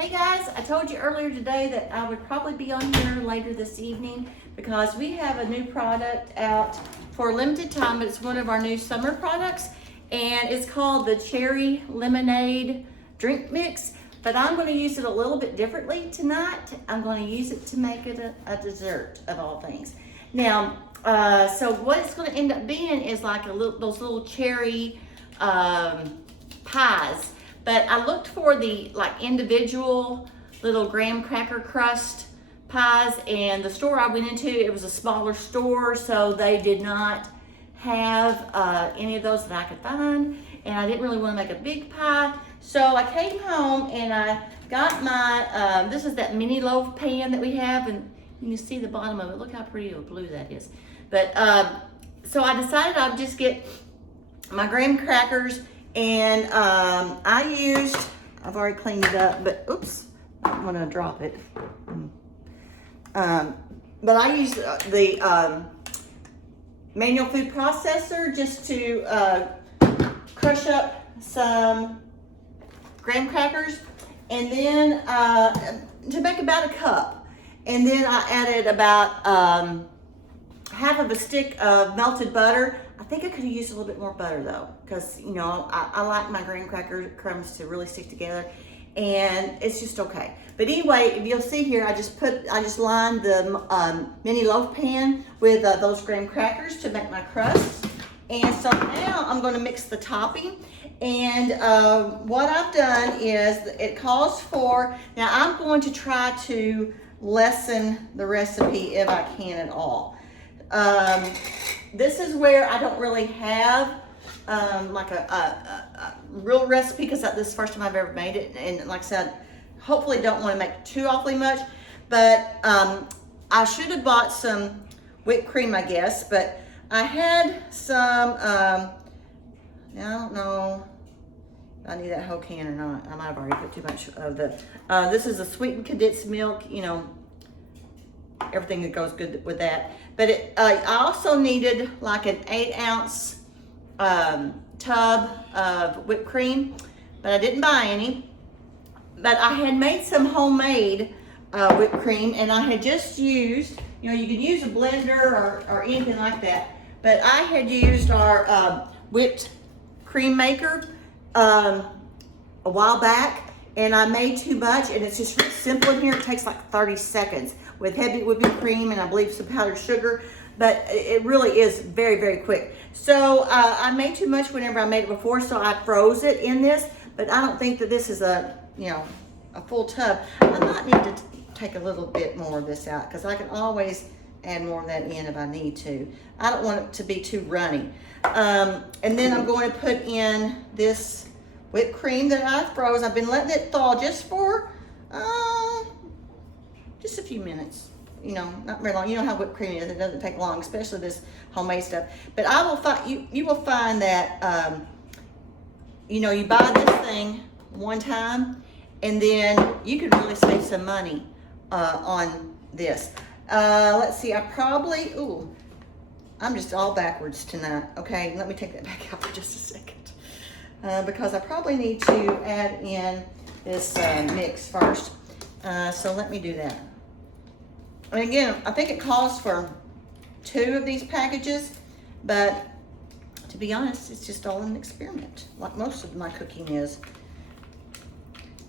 Hey guys, I told you earlier today that I would probably be on here later this evening because we have a new product out for a limited time, but it's one of our new summer products, and it's called the Cherry Lemonade Drink Mix. But I'm going to use it a little bit differently tonight. I'm going to use it to make it a dessert of all things. Now, so what it's going to end up being is like those little cherry pies. But I looked for the like individual little graham cracker crust pies, and the store I went into, it was a smaller store, so they did not have any of those that I could find, and I didn't really want to make a big pie. So I came home and I got my, this is that mini loaf pan that we have, and you can see the bottom of it. Look how pretty of blue that is. But so I decided I'd just get my graham crackers, and I've already cleaned it up, but oops, I'm gonna drop it. But I used the manual food processor just to crush up some graham crackers, and then to make about a cup. And then I added about half of a stick of melted butter. I think I could have used a little bit more butter though, because you know I like my graham cracker crumbs to really stick together, and it's just okay. But anyway, if you'll see here, I just lined the mini loaf pan with those graham crackers to make my crust. And so now I'm going to mix the topping. And what I've done is it calls for, now I'm going to try to lessen the recipe if I can at all. This is where I don't really have like a real recipe, because this is the first time I've ever made it. And like I said, hopefully don't want to make too awfully much. But I should have bought some whipped cream, I guess. But I had some, I don't know if I need that whole can or not. I might have already put too much of the, this is a sweetened condensed milk, you know, everything that goes good with that. But I also needed like an 8-ounce tub of whipped cream, but I didn't buy any. But I had made some homemade whipped cream, and I had just used, you know, you can use a blender or anything like that, but I had used our whipped cream maker a while back, and I made too much, and it's just real simple in here. It takes like 30 seconds with heavy whipping cream and I believe some powdered sugar, but it really is very, very quick. So I made too much whenever I made it before, so I froze it in this, but I don't think that this is a full tub. I might need to take a little bit more of this out, because I can always add more of that in if I need to. I don't want it to be too runny. And then I'm going to put in this whipped cream that I froze. I've been letting it thaw just for just a few minutes, you know, not very long. You know how whipped cream is, it doesn't take long, especially this homemade stuff. But I will find, you will find that, you know, you buy this thing one time, and then you can really save some money on this. Let's see, I probably, I'm just all backwards tonight. Okay, let me take that back out for just a second. Because I probably need to add in this mix first. So let me do that. And again, I think it calls for 2 of these packages, but to be honest, it's just all an experiment, like most of my cooking is.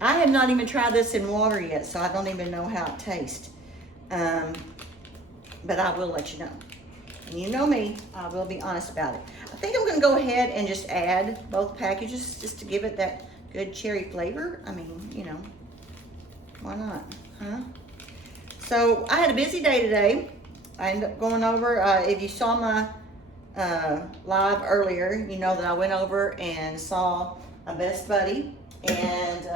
I have not even tried this in water yet, so I don't even know how it tastes. But I will let you know. And you know me, I will be honest about it. I think I'm gonna go ahead and just add both packages just to give it that good cherry flavor. I mean, you know, why not, huh? So I had a busy day today. I ended up going over, if you saw my live earlier, you know that I went over and saw my best buddy and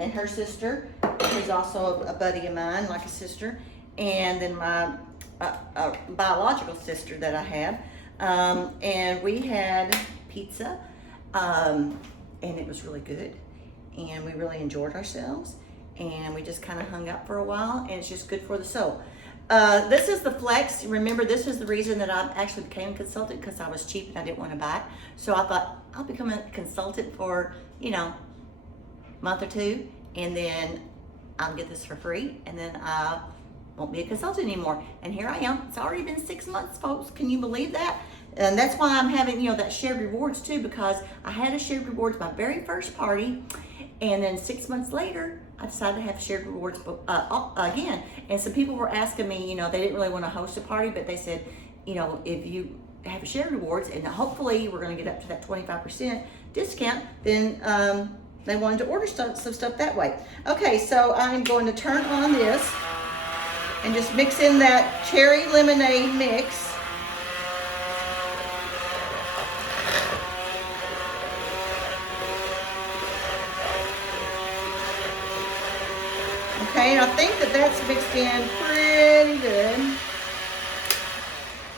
and her sister, who's also a buddy of mine, like a sister, and then my biological sister that I have, and we had pizza, and it was really good, and we really enjoyed ourselves, and we just kind of hung out for a while, and it's just good for the soul. This is the Flex. Remember, this is the reason that I actually became a consultant, because I was cheap and I didn't want to buy it. So I thought I'll become a consultant for, you know, a month or two, and then I'll get this for free, and then I won't be a consultant anymore. And here I am. It's already been 6 months, folks. Can you believe that? And that's why I'm having, that shared rewards too, because I had a shared rewards my very first party, and then 6 months later, I decided to have shared rewards again. And some people were asking me, they didn't really want to host a party, but they said, if you have shared rewards, and hopefully we're going to get up to that 25% discount, then they wanted to order some stuff that way. Okay, so I'm going to turn on this and just mix in that cherry lemonade mix. Okay, and I think that that's mixed in pretty good.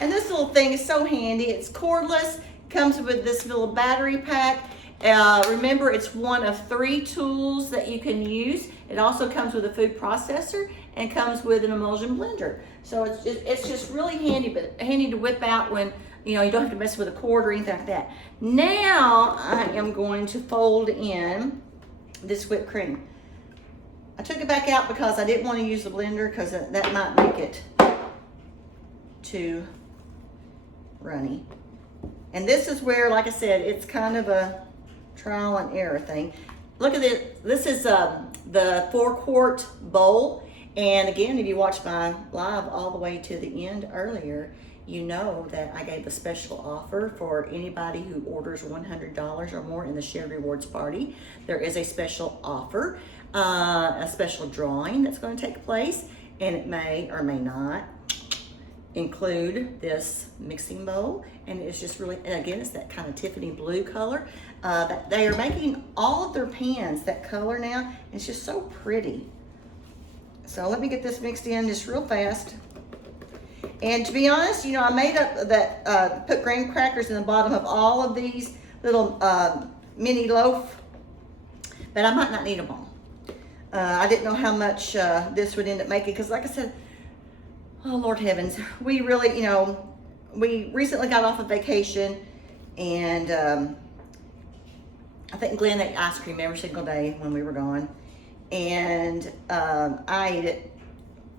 And this little thing is so handy. It's cordless, comes with this little battery pack. Remember, it's one of 3 tools that you can use. It also comes with a food processor and comes with an emulsion blender. So it's just really handy, but handy to whip out when you don't have to mess with a cord or anything like that. Now I am going to fold in this whipped cream. I took it back out because I didn't want to use the blender because that might make it too runny. And this is where, like I said, it's kind of a trial and error thing. Look at this. This is the 4-quart bowl. And again, if you watched my live all the way to the end earlier, you know that I gave a special offer for anybody who orders $100 or more in the Shared Rewards Party. There is a special offer, a special drawing that's going to take place, and it may or may not include this mixing bowl. And it's just really, and again, it's that kind of Tiffany blue color. They are making all of their pans that color now. It's just so pretty. So let me get this mixed in just real fast. And to be honest, I made up that, put graham crackers in the bottom of all of these little mini loaf, but I might not need them all. I didn't know how much this would end up making, because like I said, oh Lord heavens, we really, we recently got off of vacation, and I think Glenn ate ice cream every single day when we were gone, and I ate it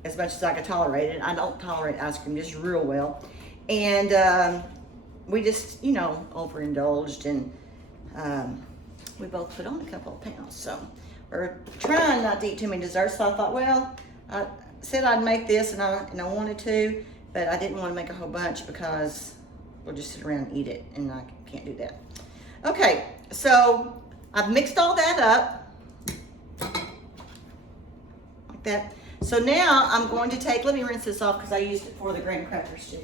as much as I could tolerate it. I don't tolerate ice cream just real well, and we just, overindulged, and we both put on a couple of pounds. So we're trying not to eat too many desserts. So I thought, well, I said I'd make this, and I wanted to, but I didn't want to make a whole bunch because we'll just sit around and eat it, and I can't do that. Okay, so I've mixed all that up like that. So now I'm going to take, let me rinse this off because I used it for the graham crackers too.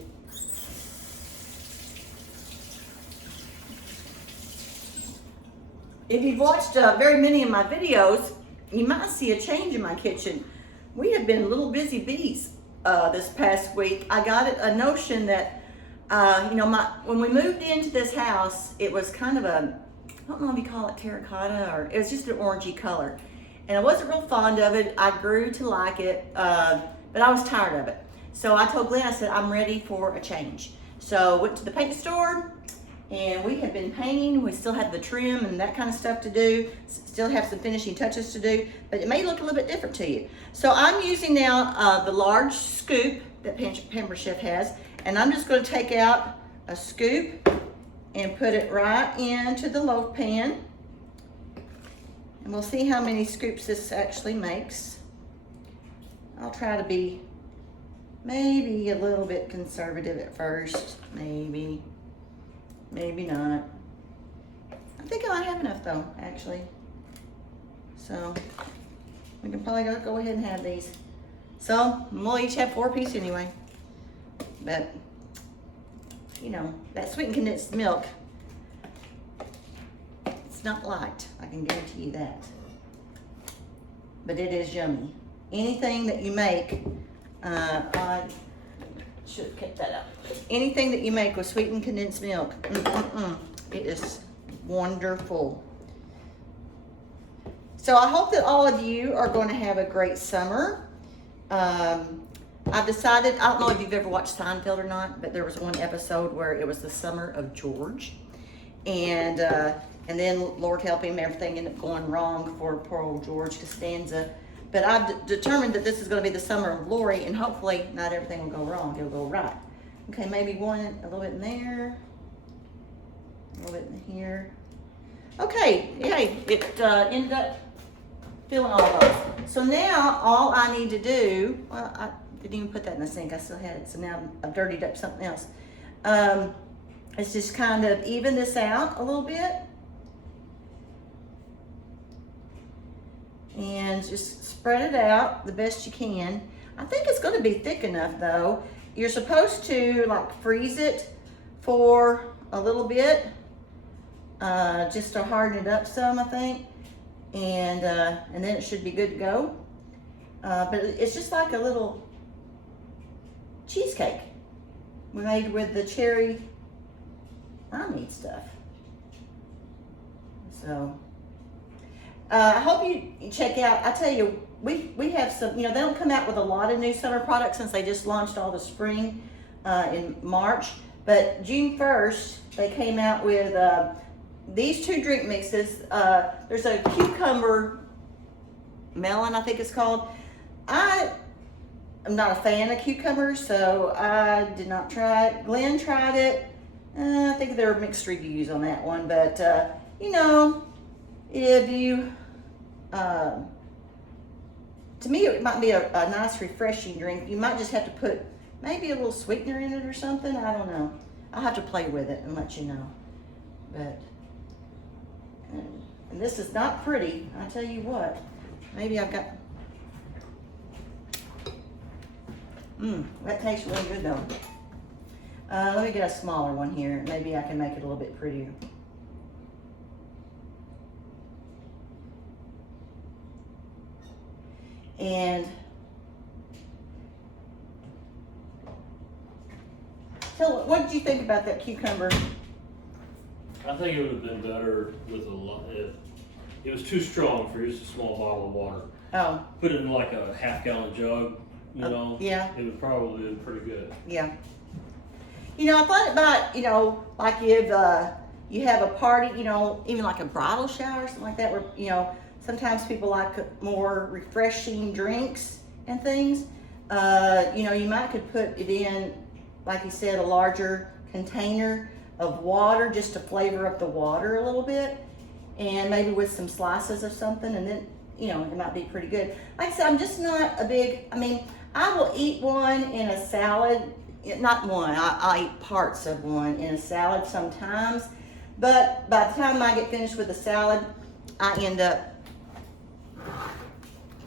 If you've watched very many of my videos, you might see a change in my kitchen. We have been little busy bees this past week. I got a notion that, when we moved into this house, it was kind of a, I don't know if you call it terracotta, or it was just an orangey color. And I wasn't real fond of it. I grew to like it, but I was tired of it. So I told Glenn, I said, I'm ready for a change. So went to the paint store, and we have been painting. We still have the trim and that kind of stuff to do. Still have some finishing touches to do, but it may look a little bit different to you. So I'm using now the large scoop that Pamper Chef has, and I'm just going to take out a scoop and put it right into the loaf pan. And we'll see how many scoops this actually makes. I'll try to be maybe a little bit conservative at first, maybe not. I think I might have enough though, actually. So we can probably go ahead and have these. So we'll each have 4 pieces anyway. But that sweetened condensed milk, it's not light, I can guarantee you that. But it is yummy. Anything that you make, I should have kept that up. Anything that you make with sweetened condensed milk, it is wonderful. So I hope that all of you are going to have a great summer. I've decided, I don't know if you've ever watched Seinfeld or not, but there was one episode where it was the summer of George. And then Lord help him, everything ended up going wrong for poor old George Costanza. But I've determined that this is going to be the summer of Lori, and hopefully not everything will go wrong. It'll go right. Okay, maybe one a little bit in there, a little bit in here. Okay, yay, it ended up filling all those. So now all I need to do, well, I didn't even put that in the sink. I still had it, so now I've dirtied up something else. It's just kind of even this out a little bit. And just spread it out the best you can. I think it's going to be thick enough though. You're supposed to like freeze it for a little bit, just to harden it up some, I think. And then it should be good to go. But it's just like a little cheesecake made with the cherry limeade stuff. So I hope you check out. I tell you, we have some, they don't come out with a lot of new summer products since they just launched all the spring in March. But June 1st, they came out with these two drink mixes. There's a cucumber melon, I think it's called. I am not a fan of cucumbers, so I did not try it. Glenn tried it. I think there are mixed reviews on that one, but if you, to me, it might be a nice refreshing drink. You might just have to put maybe a little sweetener in it or something. I don't know. I'll have to play with it and let you know. But, and this is not pretty, I tell you what. Maybe I've got, that tastes really good though. Let me get a smaller one here. Maybe I can make it a little bit prettier. And tell, what did you think about that cucumber? I think it would have been better with a lot. It was too strong for just a small bottle of water. Oh. Put it in like a half-gallon jug, Yeah. It would probably been pretty good. Yeah. I thought about, like if you have a party, even like a bridal shower or something like that, where, sometimes people like more refreshing drinks and things. You might could put it in, like you said, a larger container of water just to flavor up the water a little bit, and maybe with some slices of something, and then, it might be pretty good. Like I said, I'm just not a big, I will eat one in a salad. Not one, I eat parts of one in a salad sometimes, but by the time I get finished with the salad, I end up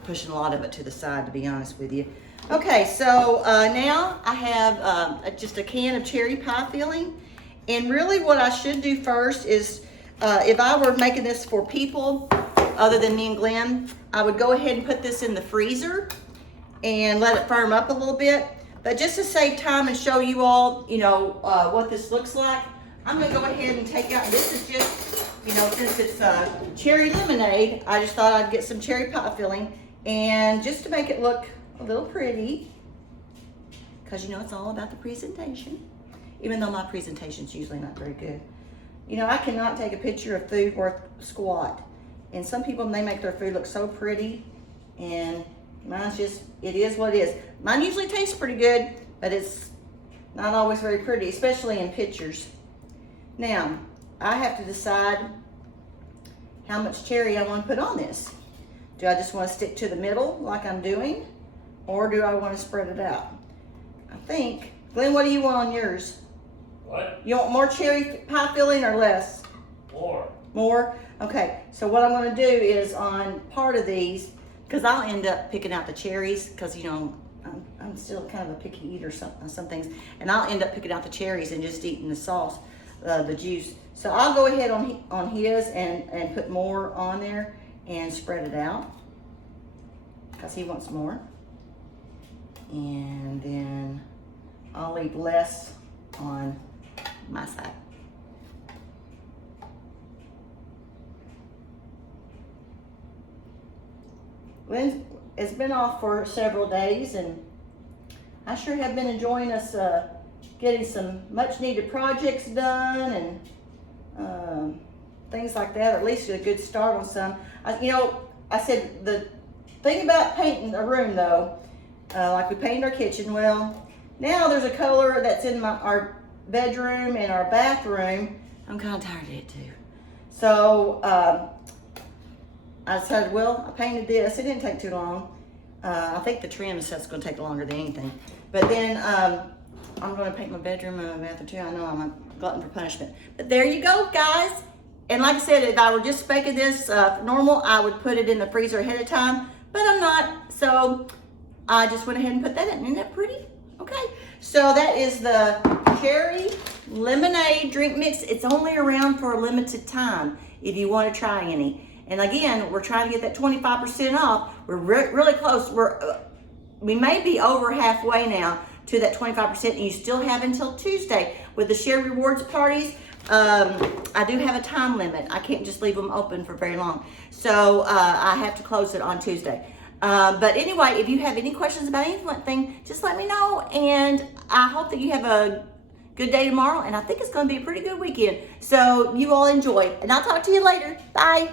pushing a lot of it to the side, to be honest with you. Okay, so now I have just a can of cherry pie filling, and really what I should do first is, if I were making this for people other than me and Glenn, I would go ahead and put this in the freezer and let it firm up a little bit. But just to save time and show you all, what this looks like, I'm gonna go ahead and take out, this is just, since it's cherry lemonade, I just thought I'd get some cherry pie filling, and just to make it look a little pretty, because it's all about the presentation, even though my presentation's usually not very good. I cannot take a picture of food worth squat, and some people, they make their food look so pretty, and mine's just, it is what it is. Mine usually tastes pretty good, but it's not always very pretty, especially in pictures. Now, I have to decide how much cherry I want to put on this. Do I just want to stick to the middle like I'm doing, or do I want to spread it out? I think, Glenn, what do you want on yours? What? You want more cherry pie filling or less? More. More? Okay, so what I'm going to do is on part of these, because I'll end up picking out the cherries, because I'm still kind of a picky eater some things, and I'll end up picking out the cherries and just eating the sauce, the juice. So I'll go ahead on his and put more on there and spread it out, because he wants more. And then I'll leave less on my side. Glenn has been off for several days, and I sure have been enjoying us getting some much needed projects done, and things like that. At least get a good start on some. I said the thing about painting a room though, like we painted our kitchen. Well, now there's a color that's in our bedroom and our bathroom. I'm kind of tired of it too. So I decided, well, I painted this. It didn't take too long. I think the trim stuff's going to take longer than anything. But then I'm going to paint my bedroom and my bathroom too. I know I'm a glutton for punishment. But there you go, guys. And like I said, if I were just baking this normal, I would put it in the freezer ahead of time. But I'm not. So I just went ahead and put that in. Isn't that pretty? Okay. So that is the cherry lemonade drink mix. It's only around for a limited time if you want to try any. And again, we're trying to get that 25% off. We're really close. We may be over halfway now to that 25%, and you still have until Tuesday with the share rewards parties. I do have a time limit. I can't just leave them open for very long. So I have to close it on Tuesday. But anyway, if you have any questions about anything, just let me know. And I hope that you have a good day tomorrow. And I think it's going to be a pretty good weekend. So you all enjoy. And I'll talk to you later. Bye.